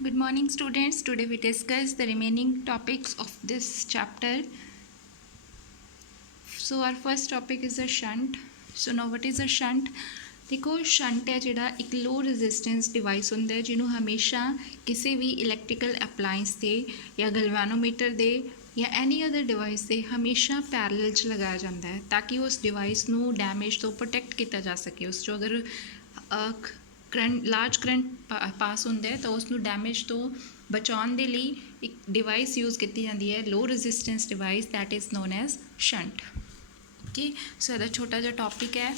Good morning, students. Today we discuss the remaining topics of this chapter. So our first topic is a shunt. So now what is a shunt? देखो shunt है ਜਿਹੜਾ ਇੱਕ ਲੋ resistance device ਹੁੰਦਾ ਹੈ ਜਿਹਨੂੰ ਹਮੇਸ਼ਾ ਕਿਸੇ ਵੀ electrical ਅਪਲਾਈਂਸ ਤੇ ਜਾਂ ਗਲਵਾਨੋਮੀਟਰ ਦੇ ਜਾਂ ਐਨੀ ਅਦਰ ਡਿਵਾਈਸ ਤੇ ਹਮੇਸ਼ਾ ਪੈਰਲਲ 'ਚ ਲਗਾਇਆ ਜਾਂਦਾ ਹੈ ਤਾਂ ਕਿ ਉਸ ਡਿਵਾਈਸ ਨੂੰ ਡੈਮੇਜ ਤੋਂ ਪ੍ਰੋਟੈਕਟ ਕੀਤਾ ਜਾ ਸਕੇ। ਉਸ 'ਚੋਂ ਅਗਰ ਕਰੰਟ ਲਾਰਜ ਕਰੰਟ ਪਾਸ ਹੁੰਦਾ ਹੈ ਤਾਂ ਉਸ ਨੂੰ ਡੈਮੇਜ ਤੋਂ ਬਚਾਉਣ ਦੇ ਲਈ ਇੱਕ ਡਿਵਾਈਸ ਯੂਜ਼ ਕੀਤੀ ਜਾਂਦੀ ਹੈ, low resistance device, that is known as shunt. Okay, so ਇਹਦਾ ਛੋਟਾ ਜਿਹਾ ਟੌਪਿਕ ਹੈ।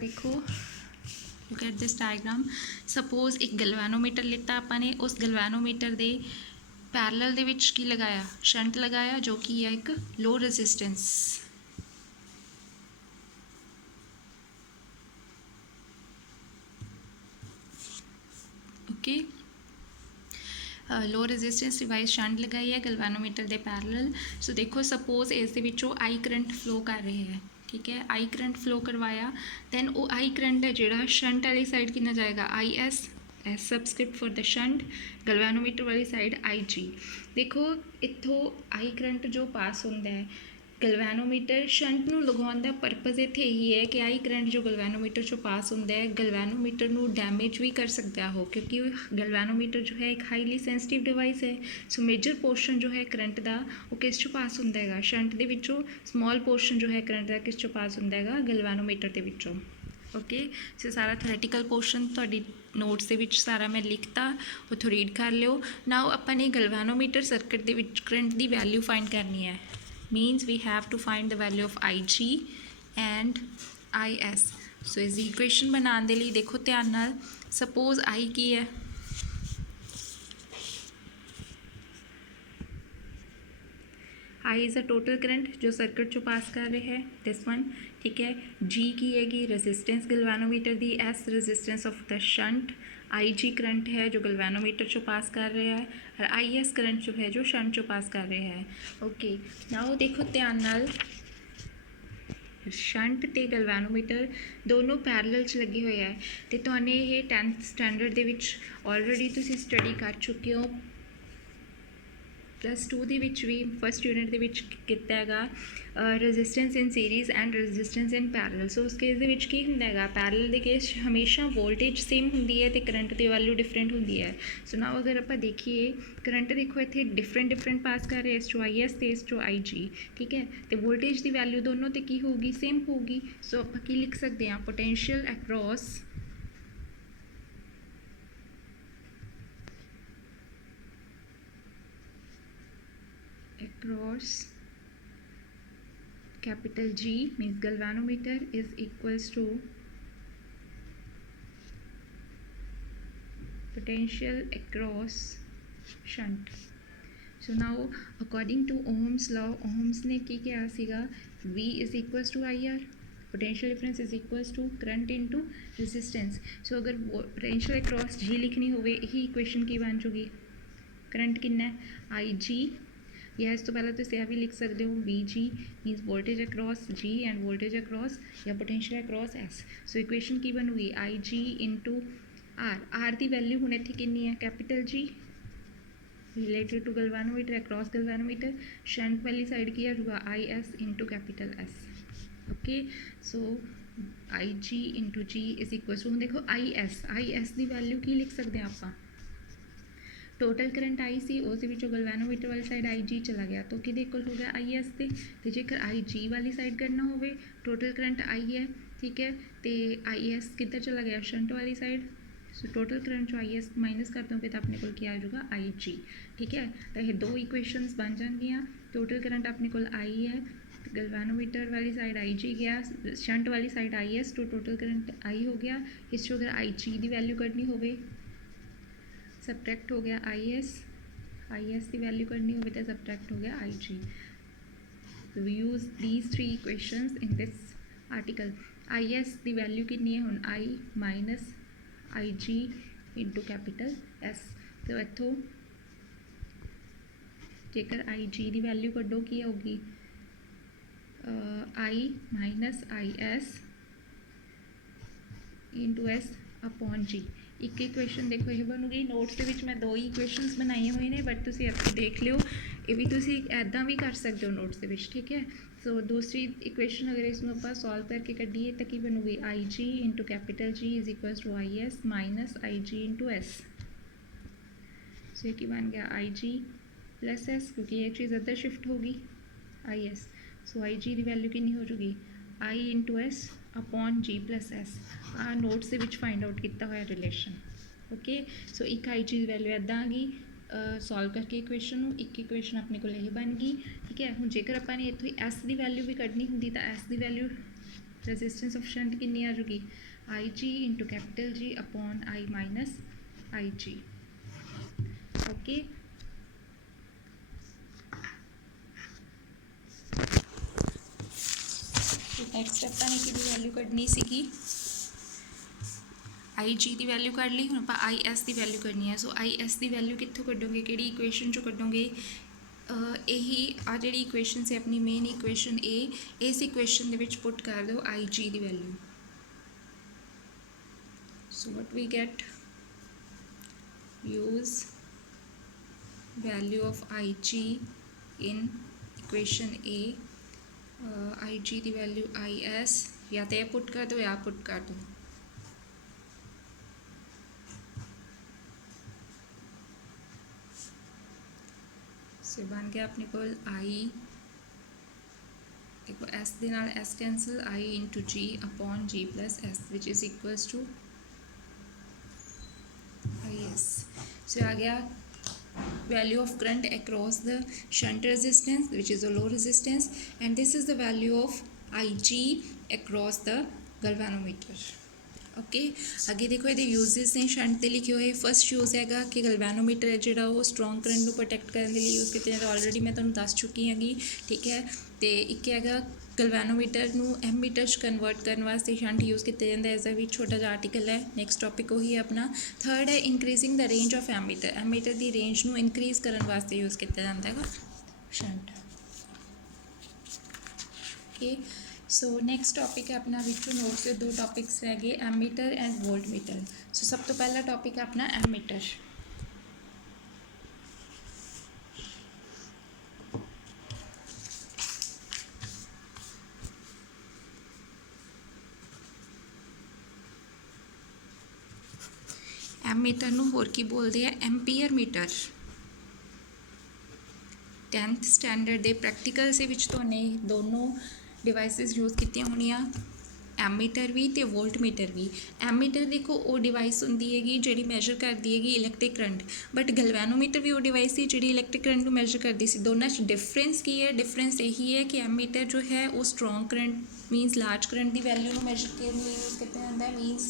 ਦੇਖੋ look at this diagram. Suppose ਇੱਕ ਗਲਵੈਨੋਮੀਟਰ ਲਿੱਤਾ ਆਪਾਂ ਨੇ, ਉਸ ਗਲਵੈਨੋਮੀਟਰ ਦੇ ਪੈਰਲਲ ਦੇ ਵਿੱਚ ਕੀ ਲਗਾਇਆ, ਸ਼ੰਟ ਲਗਾਇਆ, ਜੋ ਕਿ ਹੈ ਇੱਕ ਲੋ ਰੈਜ਼ਿਸਟੈਂਸ। ਓਕੇ, ਲੋ ਰੈਜ਼ਿਸਟੈਂਸ ਡਿਵਾਈਸ ਸ਼ੰਟ ਲਗਾਈ ਹੈ ਗਲਵੈਨੋਮੀਟਰ ਦੇ ਪੈਰਲਲ। ਸੋ ਦੇਖੋ ਸਪੋਜ਼ ਇਸ ਦੇ ਵਿੱਚੋਂ ਆਈ ਕਰੰਟ ਫਲੋ ਕਰ ਰਹੇ ਹੈ, ਠੀਕ ਹੈ, ਆਈ ਕਰੰਟ ਫਲੋ ਕਰਵਾਇਆ, ਦੈਨ ਉਹ ਆਈ ਕਰੰਟ ਹੈ ਜਿਹੜਾ ਸ਼ੰਟ ਵਾਲੀ ਸਾਈਡ ਕਿੰਨਾ ਜਾਏਗਾ, I S subscript for the shunt, galvanometer ਵਾਲੀ ਸਾਈਡ ਆਈ ਜੀ। ਦੇਖੋ ਇੱਥੋਂ ਆਈ ਕਰੰਟ ਜੋ ਪਾਸ ਹੁੰਦਾ ਹੈ ਗਲਵੈਨੋਮੀਟਰ ਸ਼ੰਟ ਨੂੰ ਲਗਾਉਣ ਦਾ ਪਰਪਸ ਇੱਥੇ ਇਹੀ ਹੈ ਕਿ ਆਈ ਕਰੰਟ ਜੋ ਗਲਵੈਨੋਮੀਟਰ 'ਚੋਂ ਪਾਸ ਹੁੰਦਾ ਹੈ ਗਲਵੈਨੋਮੀਟਰ ਨੂੰ ਡੈਮੇਜ ਵੀ ਕਰ ਸਕਦਾ ਉਹ, ਕਿਉਂਕਿ ਗਲਵੈਨੋਮੀਟਰ ਜੋ ਹੈ ਇੱਕ ਹਾਈਲੀ ਸੈਂਸਿਟਿਵ ਡਿਵਾਈਸ ਹੈ। ਸੋ ਮੇਜਰ ਪੋਰਸ਼ਨ ਜੋ ਹੈ ਕਰੰਟ ਦਾ ਉਹ ਕਿਸ 'ਚੋਂ ਪਾਸ ਹੁੰਦਾ ਹੈਗਾ, ਸ਼ੰਟ ਦੇ ਵਿੱਚੋਂ। ਸਮॉल ਪੋਰਸ਼ਨ ਜੋ ਹੈ ਕਰੰਟ ਦਾ ਕਿਸ 'ਚੋਂ ਪਾਸ ਹੁੰਦਾ ਹੈਗਾ, ਗਲਵੈਨੋਮੀਟਰ ਦੇ ਵਿੱਚੋਂ। ਓਕੇ, ਸੋ ਸਾਰਾ ਥਿਓਰੈਟੀਕਲ ਪੋਰਸ਼ਨ ਤੁਹਾਡੀ ਨੋਟਸ ਦੇ ਵਿੱਚ ਸਾਰਾ ਮੈਂ ਲਿਖਤਾ, ਉੱਥੋਂ ਰੀਡ ਕਰ ਲਿਓ। ਨਾਓ ਆਪਾਂ ਨੇ ਗਲਵੈਨੋਮੀਟਰ ਸਰਕਟ ਦੇ ਵਿੱਚ ਕਰੰਟ ਦੀ ਵੈਲਿਊ ਫਾਈਂਡ ਕਰਨੀ ਹੈ। means we have to find the value of IG and IS. so ਇਸ ਦੀ ਇਕੁਏਸ਼ਨ ਬਣਾਉਣ ਦੇ ਲਈ ਦੇਖੋ ਧਿਆਨ ਨਾਲ, ਸਪੋਜ਼ I ਕੀ ਹੈ, I is a total current ਜੋ ਸਰਕਟ ਚੋਂ ਪਾਸ ਕਰ ਰਿਹਾ ਹੈ, this one, ਠੀਕ ਹੈ। G ਕੀ ਹੈਗੀ, resistance galvanometer the, S resistance of the shunt, IG current ਹੈ ਜੋ ਗਲਵੈਨੋਮੀਟਰ ਚੋਂ ਪਾਸ ਕਰ ਰਿਹਾ ਹੈ, ਔਰ IS ਕਰੰਟ ਜੋ ਹੈ ਜੋ ਸ਼ੰਟ ਚੋਂ ਪਾਸ ਕਰ ਰਿਹਾ ਹੈ। ਓਕੇ, ਨਾਓ ਦੇਖੋ ਧਿਆਨ ਨਾਲ, ਸ਼ੰਟ ਤੇ ਗਲਵੈਨੋਮੀਟਰ ਦੋਨੋਂ ਪੈਰਲਲ 'ਚ ਲੱਗੇ ਹੋਏ ਹੈ ਅਤੇ ਤੁਹਾਨੂੰ ਇਹ 10th ਸਟੈਂਡਰਡ ਦੇ ਵਿੱਚ ਆਲਰੇਡੀ ਤੁਸੀਂ ਸਟੱਡੀ ਕਰ ਚੁੱਕੇ ਹੋ। +2 ਦੇ ਵਿੱਚ ਵੀ ਫਸਟ ਯੂਨਿਟ ਦੇ ਵਿੱਚ ਕੀਤਾ ਹੈਗਾ resistance in series and resistance in parallel. So ਉਸ ਕੇਸ ਦੇ ਵਿੱਚ ਕੀ ਹੁੰਦਾ ਹੈਗਾ, ਪੈਰਲਲ ਦੇ ਕੇਸ ਹਮੇਸ਼ਾ ਵੋਲਟੇਜ ਸੇਮ ਹੁੰਦੀ ਹੈ ਅਤੇ ਕਰੰਟ ਦੀ ਵੈਲਿਊ ਡਿਫਰੈਂਟ ਹੁੰਦੀ ਹੈ। ਸੋ ਨਾਓ ਅਗਰ ਆਪਾਂ ਦੇਖੀਏ ਕਰੰਟ ਦੇਖੋ ਇੱਥੇ ਡਿਫਰੈਂਟ ਪਾਸ ਕਰ ਰਹੇ, ਇਸ 'ਚੋਂ IS ਅਤੇ ਇਸ 'ਚੋਂ IG, ਠੀਕ ਹੈ, ਅਤੇ ਵੋਲਟੇਜ ਦੀ ਵੈਲਿਊ ਦੋਨੋਂ 'ਤੇ ਕੀ ਹੋਊਗੀ, ਸੇਮ ਹੋਊਗੀ। ਸੋ ਆਪਾਂ ਕੀ ਲਿਖ ਸਕਦੇ ਹਾਂ, potential ਅਕਰੋਸ capital G means galvanometer is equals to potential across shunt. So now according to Ohm's law, Ohm's ने की किया सीगा, V is equals to IR, potential difference is equals to current into resistance. So अगर potential across G लिखनी होवे यही equation की बन चुकी, करंट कितना है IG, या इस तो पहले तो यह भी लिख सकते हो VG minus voltage across G and voltage across या potential across S। So equation की बनूगी IG इंटू R की वैल्यू हुण इत्थे कितनी है, capital G related to galvanometer across galvanometer, shunt वाली साइड की आ जाऊगा IS into capital S। Okay, so IG into G is equal to, देखो IS की वैल्यू की लिख सकते हैं आप, टोटल करंट आई सी उस गलवैनोमीटर वाली साइड आई जी चला गया तो कि इक्वल हो गया आई एस से। तो जेकर आई जी वाली साइड करना हो, टोटल करंट आई है, ठीक है, तो आई एस किधर चला गया, शंट वाली साइड। सो टोटल करंट जो आई एस माइनस कर दोगे तो अपने को क्या आ जाएगा, आई जी, ठीक है। तो ये दो इक्वेशनस बन जाएंगियाँ, टोटल करंट अपने को आई है, गलवैनोमीटर वाली साइड आई जी गया, शंट वाली साइड आई एस, तो टोटल करंट आई हो गया। इस अगर आई जी की वैल्यू करनी हो, सबट्रैक्ट हो गया आई एस की वैल्यू करनी हो तो सबट्रैक्ट हो गया आई जी। तो we use these 3 equations in this article. I S की वैल्यू कितनी है हुण, I minus I G into capital S. तो इतों जेकर आई जी की वैल्यू कड्डो की होगी, I minus I S into S upon G ਇੱਕ ਇਕੁਏਸ਼ਨ ਦੇਖੋ ਇਹ ਬਣੂਗੀ। ਨੋਟਸ ਦੇ ਵਿੱਚ ਮੈਂ 2 ਹੀ ਇਕੁਏਸ਼ਨਸ ਬਣਾਈਆਂ ਹੋਈਆਂ ਨੇ, ਬਟ ਤੁਸੀਂ ਇੱਥੇ ਦੇਖ ਲਿਓ, ਇਹ ਵੀ ਤੁਸੀਂ ਇੱਦਾਂ ਵੀ ਕਰ ਸਕਦੇ ਹੋ ਨੋਟਸ ਦੇ ਵਿੱਚ, ਠੀਕ ਹੈ। ਸੋ ਦੂਸਰੀ ਇਕੁਏਸ਼ਨ ਅਗਰ ਇਸ ਨੂੰ ਆਪਾਂ ਸੋਲਵ ਕਰਕੇ ਕੱਢੀਏ ਤਾਂ ਕੀ ਬਣੂਗੀ, I G into capital G is equals to I S minus I G into S. ਸੋ ਇਹ ਕੀ ਬਣ ਗਿਆ, आई जी प्लस एस, क्योंकि ये चीज़ अदर शिफ्ट होगी, आई एस। सो आई जी की वैल्यू कितनी हो जाएगी, आई into S upon G plus S. आ नोट्स के विच फाइंड आउट किया हुआ रिलेशन, ओके। सो एक आई जी की वैल्यू इदा आ गई सॉल्व करके इक्वेशन, एक इक्वेशन अपने को यही बन गई, ठीक है। हुण जेकर अपने इत्थों एस की वैल्यू भी कढ़नी होंदी तो एस की वैल्यू रेजिस्टेंस ऑफ शंट कितनी आ जाएगी, I G into capital G upon I minus I G, okay. Next अपने कि वैल्यू कढ़नी सी, आई जी की वैल्यू कढ़ ली, हम आई एस की वैल्यू करनी है। सो आई एस की वैल्यू कितों कढ़ोगे, कि इक्वेशन चो कढ़ोगे, यही आ जी इक्वेशन से अपनी मेन इक्वेशन ए, इस इक्वेशन के पुट कर दो आई जी की value. So what we get, use value of I G in equation A, I G की वैल्यू आई एस, या तो पुट कर दो या पुट कर दो। सो बन गया अपने को आई, देखो एस दे नाल S cancel, I into G upon G plus S which is equals to I S. So आ गया value of current across the shunt resistance which is a low resistance, and this is the value of IG across the galvanometer, okay. अगे देखो ये uses ने shunt के लिखे हुए। First use है कि गलवैनोमीटर है जो स्ट्रोंग करंट को प्रोटैक्ट करने के लिए यूज़ किए जाते, ऑलरेडी मैं तुहानूं दस चुकी हैगी, ठीक है। तो एक है गलवैनोमीटर नूं एमीटर च कन्वर्ट करने वास्ते शंट यूज़ किया जाता है, इसका भी छोटा जिहा आर्टिकल है। नैक्सट टॉपिक वही है अपना। थर्ड है increasing the range of ammeter, ammeter की रेंज नूं इनक्रीज करने वास्ते यूज़ किया जाता है shunt, okay. So next topic है अपना विचों नोट्स के 2 टॉपिक्स है ammeter and voltmeter. So सब तो पहला टॉपिक है अपना एमीटर। एमीटर नूं होर की बोलते हैं, एम्पीयर मीटर। 10th स्टैंडर्ड के प्रैक्टिकल से विच तुहाने दोनों डिवाइसिस यूज़ कीतियां होनियां, एमीटर भी तो वोल्ट मीटर भी। एमीटर देखो वो डिवाइस होंदी हैगी जिहड़ी मैजर करती हैगी इलैक्ट्रिक करंट, बट गलवैनोमीटर भी वो डिवाइस थी जिहड़ी इलैक्ट्रिक करंट को मैजर करती सी। दोनों डिफरेंस की है, डिफरेंस यही है कि एमीटर जो है वो स्ट्रोंग करंट मीनस लार्ज करंट की वैल्यू को मैजर करने लिए यूज़ किया जाता है, मीनस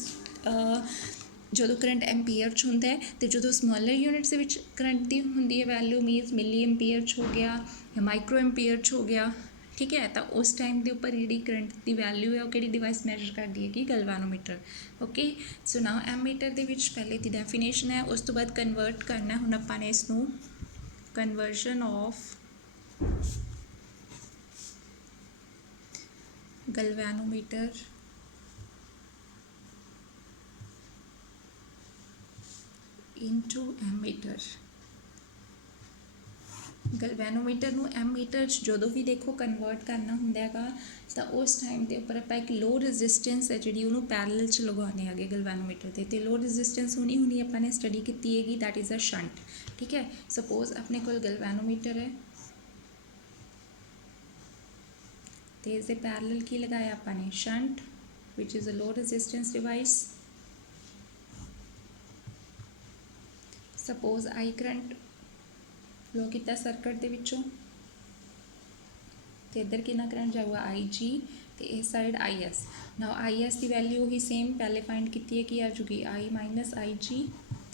जो करंट एम्पीयर च होंदा है, तो जो स्मॉलर यूनिट्स के विच करंट की होंदी है वैल्यू मीनस मिली एम्पीयर च हो गया या माइक्रो एम्पीयर च हो गया, ठीक है। तो उस टाइम के उपर जी करंट की वैल्यू है वो कि डिवाइस मैजर करती है कि गलवैनोमीटर, ओके। सो नाउ एमीटर के विच पहले की डेफिनेशन है, उस तो बाद कन्वर्ट करना हुण आपां ने इसनूं कन्वर्जन ऑफ गलवैनोमीटर इंटू एमीटर। गलवैनोमीटर नूं एमीटर जो भी देखो कन्वर्ट करना होंदा तो उस टाइम के उपर आपां एक लो रजिस्टेंस है जी उन्होंने पैरल च लगाने आगे गलवैनोमीटर के, तो लो रजिस्टेंस होनी अपने स्टडी की हैगी, दैट इज़ अ शंट, ठीक है। सपोज अपने को गलवैनोमीटर है तो इसके पैरल की लगाया अपने shunt which is a low resistance device. Suppose I current flow किया सर्किट के विचों, तो इधर कितना करंट जाऊगा आई जी, तो इस side I S. Now I S की वैल्यू ही सेम पहले फाइंड की है कि आ चुकी आई माइनस आई जी,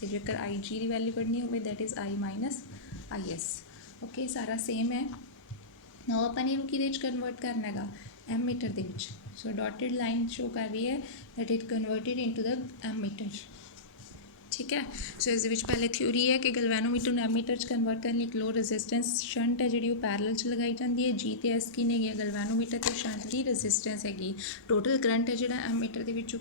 तो जेकर आई जी की वैल्यू कढ़नी हो that is I minus I S, okay. सारा सेम है। नाउ अपन इनू कि कन्वर्ट करना है एमीटर के विच। सो डॉटेड लाइन शो कर रही है that it converted into the ammeter, ठीक है। सो इस पहले थ्योरी है कि गलवैनोमीटर नूं एमीटर च कन्वर्ट करने एक लो रजिस्टेंस शंट है जी पैरल च लगाई जाती है। जी तो एस की ने गलवैनोमीटर तो शंट की रजिस्टेंस हैगी। टोटल करंट है जो एमीटर के विचों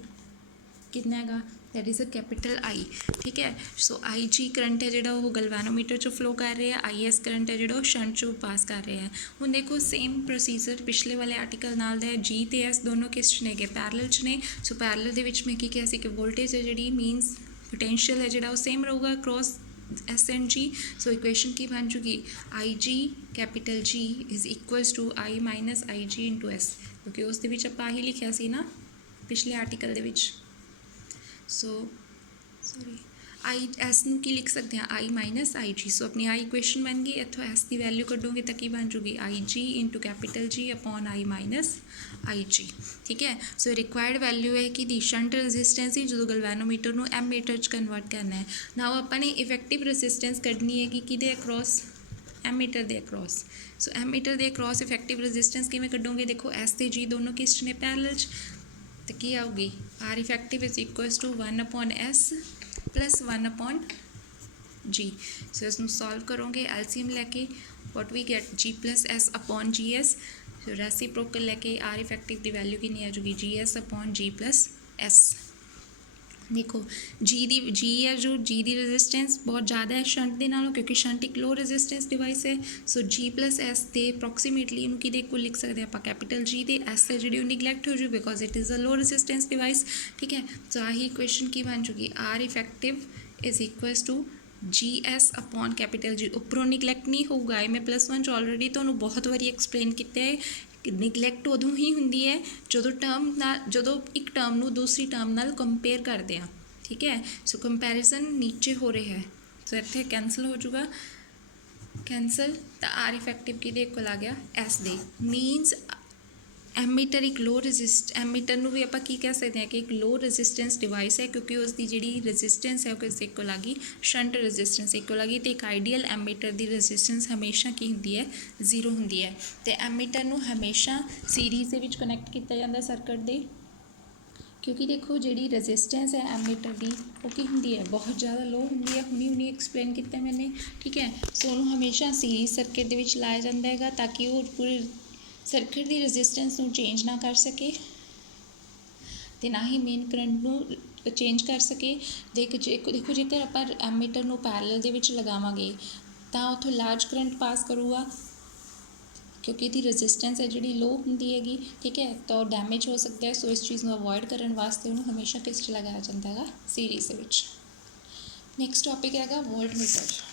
कितना है that is a capital I. ठीक है, सो आई जी करंट है जोड़ा वो गलवैनोमीटर चो फ्लो कर रहे हैं, आई एस करंट है जोड़ा शंट चो पास कर रहे हैं। हुण देखो सेम प्रोसीजर पिछले वाले आर्टिकल नाल दा है, जी ते एस दोनों किस च ने गए, पैरल च ने। सो पैरल दे विच मैं की कहा सी कि वोल्टेज है जी मीनस पोटेंशियल है जोड़ा वो सेम रहूगा cross S and G. So equation की बन चुकी I G capital G is equals to I minus I G into S, क्योंकि उस दे विच आपां ही लिखिया सी ना पिछले article they which. So sorry I S नूं की लिख सकते हैं आई माइनस आई जी। सो अपनी आई इक्वेशन बन गई, इत्थों एस की वैल्यू कड्डोगे तो की बन जूगी I G into capital G upon I minus I G. ठीक है, सो रिक्वायर्ड वैल्यू है कि दी शंट रजिस्टेंस ही जो गलवैनोमीटर नूं एमीटर च कन्वर्ट करना है। नाउ आपां ने इफेक्टिव रजिस्टेंस कड्डनी है कि किहदे अक्रॉस, एमीटर दे अक्रॉस। सो एमीटर दे अक्रॉस इफेक्टिव रजिस्टेंस किवें कड्डोगे, देखो एस ते जी दोनों किस ने पैरेलल च, तो की आऊगी R effective is equals to 1 upon S plus 1 upon G. So इसमें सॉल्व करोगे एलसीएम लैके what we get G plus S upon G S. So reciprocal लैके आर इफेक्टिव की वैल्यू कितनी आ जाएगी G S upon G plus S. देखो G है जो जी की रजिस्टेंस बहुत ज़्यादा है शंट के नालों, क्योंकि शंट एक लो रजिस्टेंस डिवाइस है। सो जी प्लस एस के अप्रोक्सीमेटली इनू कि को लिख सकते हैं आप कैपिटल जी दे, एस है जी निगलैक्ट हो जाए because it is a low resistance device. ठीक है, सो आही इक्वेशन की बन चुकी R effective is equals to G S upon capital G. उपरों निगलैक्ट नहीं होगा, मैं +1 च ऑलरेडी तो बहुत बारी एक्सप्लेन किया है कि निगलैक्ट उदों ही होंगी है जो टर्म जो एक टर्म नू दूसरी टर्म नाल कंपेयर करते हैं। ठीक है, सो कंपैरिजन नीचे हो रहा है, सो इत्थे कैंसल हो जाऊगा, कैंसल तो आर इफेक्टिव कि इक्वल आ गया एस दे। मीनस एमीटर एक लो एमीटर नूं भी आपां की कह सकते हैं कि एक लो रजिस्टेंस डिवाइस है, क्योंकि उसकी जी रजिस्टेंस है वो इक्वल आ गई शंट रजिस्टेंस इक्वल आ गई। तो एक आइडियल एमीटर की रजिस्टेंस हमेशा की होंगी है 0 होंगी है। तो एमीटर नूं हमेशा सीरीज़ दे विच कनैक्ट किया जाता है सर्किट दे, क्योंकि देखो जी रजिस्टेंस है एमीटर की वो की होंगी है बहुत ज़्यादा लो होंगी है, हुणी एक्सप्लेन किया मैंने। ठीक है, सो उन्होंने हमेशा सीरीज़ सर्किट दे विच लाया जाता है ताकि वो पूरे सर्किट की रजिस्टेंस नूं चेंज ना कर सके तो ना ही मेन करंट नूं चेंज कर सके। देखो जेकर आप एमीटर नूं पैरेलल दे विच लगावांगे तो उत्थों लार्ज करंट पास करूगा, क्योंकि इसकी रजिस्टेंस है जी लो होंगी हैगी। ठीक है, तो डैमेज हो सकता है। सो इस चीज़ को अवॉइड करने वास्ते उन्होंने हमेशा किस च लगाया जाता है सीरीज़ दे विच। नैक्सट टॉपिक है वोल्ट मीटर।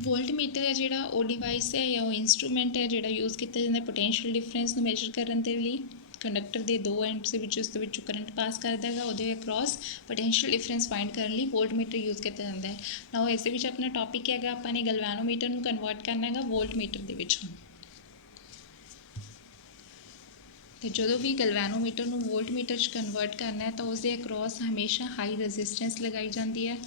वोल्ट मीटर है जोड़ा वो डिवाइस है या वो इंस्ट्रूमेंट है जोड़ा यूज़ किया जाता है पोटेंशियल डिफरेंस को मेजर करने के लिए। कंडक्टर के दो एंड्स के करंट पास करता है, वो अक्रॉस पोटेंशियल डिफरेंस फाइंड करने लिए वोल्ट मीटर यूज़ किया जाता है। ना इस अपना टॉपिक है अपने गलवैनोमीटर को कन्वर्ट करना है वोल्ट मीटर के। तो जो भी गलवैनोमीटर को वोल्ट मीटर कन्वर्ट करना है तो उसके अक्रॉस हमेशा हाई रजिस्टेंस लगाई जाती है।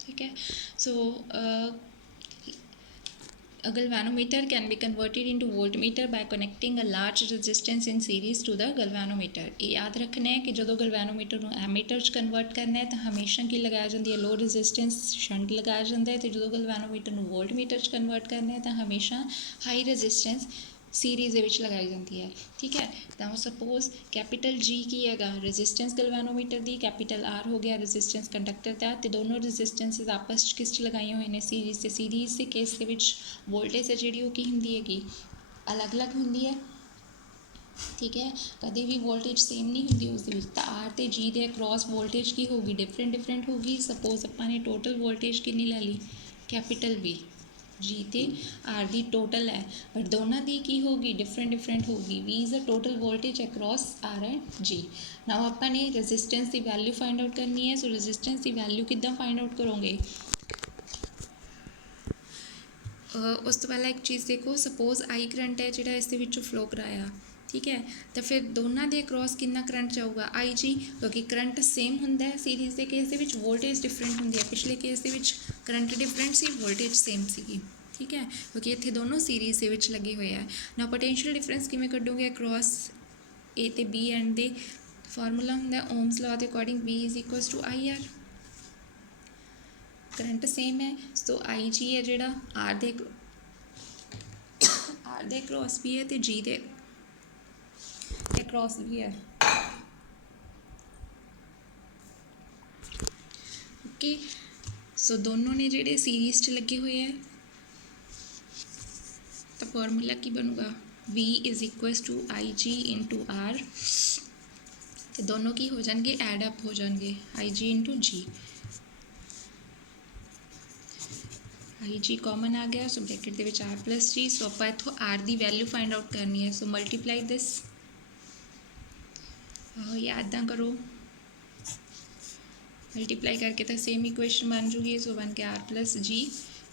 ठीक है, सो a galvanometer can be converted into voltmeter by connecting a large resistance in series to the galvanometer। ये याद रखना है कि जो गलवैनोमीटर को एमीटर च कन्वर्ट करना है तो हमेशा की लगाया जाती है लो रजिस्टेंस शंट लगाया जाता है। तो जो गलवैनोमीटर को वोल्टमीटर च कन्वर्ट करना है तो हमेशा हाई रजिस्टेंस सीरीज़ विच लगाई जाती है। ठीक है, तो सपोज कैपिटल जी की है रजिस्टेंस गलवैनोमीटर की, कैपिटल आर हो गया रजिस्टेंस कंडक्टर का। तो दोनों रजिस्टेंसिस आपस किस लगाई हुई ने सीरीज़ से। सीरीज़ के केस के विच वोल्टेज है जी की होंगी है अलग अलग होंगी है। ठीक है, कभी भी वोल्टेज सेम नहीं होंगी उस आर तो जी के अक्रॉस वोल्टेज की होगी डिफरेंट होगी। सपोज अपने टोटल वोल्टेज कितनी लै ली कैपिटल वी जी ते आर दी टोटल है, बट दोनों की की होगी डिफरेंट होगी। V is a total voltage across R and G. Now अपने रजिस्टेंस की वैल्यू फाइंड आउट करनी है। सो रजिस्टेंस की वैल्यू किद्दां फाइंड आउट करोगे, उस तो पहला एक चीज़ देखो, सपोज आई करंट है जो इस फ्लो कराया। ठीक है। तो फिर दोनों के अक्रॉस कितना करंट जाऊगा आई जी, क्योंकि करंट सेम होंगे सीरीज़ के केस के वोल्टेज डिफरेंट होंगी है। पिछले केस के करंट डिफरेंट सी, वोल्टेज सेम सी, ठीक है, क्योंकि इतने दोनों सीरीज़ के लगे हुए हैं ना। पोटेंशियल डिफरेंस किमें कढोगे अक्रॉस ए ते बी एंड दे फार्मूला होंगे ओम्स लॉ के according V is equals to I R. Current same है सो आई जी है जोड़ा आर दे क्रॉस भी है तो जी दे क्रॉस भी है। ओके सो दोनों ने जेडे सीरीज़ च लगे हुए हैं तो फॉर्मूला की बनूगा V is equals to I G into R, तो दोनों की हो जाएंगे एड अप हो जाएंगे आई जी इंटू जी। आई जी कॉमन आ गया सो ब्रैकेट दे विच आर प्लस जी। सो आप इतों आर की वैल्यू फाइंड आउट करनी है सो मल्टीप्लाई दिस, याद ना करो मल्टीप्लाई करके तो सेम इक्वेशन बन जूगी। सो बन के आर प्लस जी।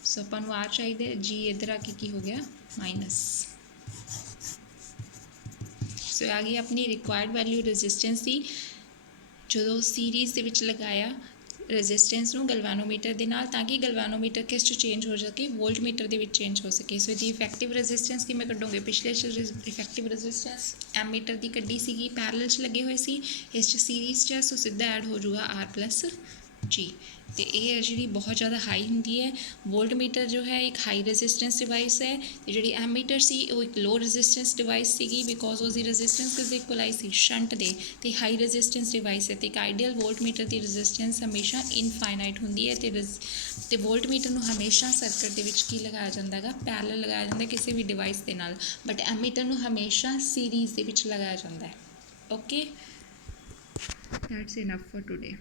सो अपन आर चाहिए जी इधर आके की हो गया माइनस। सो आ गई अपनी रिक्वायर्ड वैल्यू रेजिस्टेंस की जो सीरीज़ के विच लगाया रेजिस्टेंस नूं गलवानोमीटर के नाल, ताकि गलवानोमीटर किस च चेंज हो सके वोल्ट मीटर के विच चेंज हो सके। सो इसकी इफेक्टिव रेजिस्टेंस किमें कढोगे, पिछले इफेक्टिव रेजिस्टेंस एम मीटर की कड्डी सी पैरल च लगे हुए सी, इस सीरीज़ च सो सीधा ऐड हो जाऊगा आर प्लस जी। तो ये जी बहुत ज़्यादा हाई होंगी है। वोल्ट मीटर जो है एक हाई रेजिस्टेंस डिवाइस है, तो जी एम मीटर सी वो एक लो रेजिस्टेंस डिवाइस सी, बिकॉज उसकी रेजिस्टेंस किस इक्वल आई सी शंट दे, तो हाई रेजिस्टेंस डिवाइस है। तो एक आइडियल वोल्ट मीटर की रेजिस्टेंस हमेशा इनफाइनाइट होंगी है। तो वोल्ट मीटर में हमेशा सर्किट के विच की लगाया जाता है पैरल लगाया जाता है किसी भी डिवाइस के नाल, बट एम मीटर में हमेशा सीरीज़ के विच लगाया जाता है। Okay that's enough for today.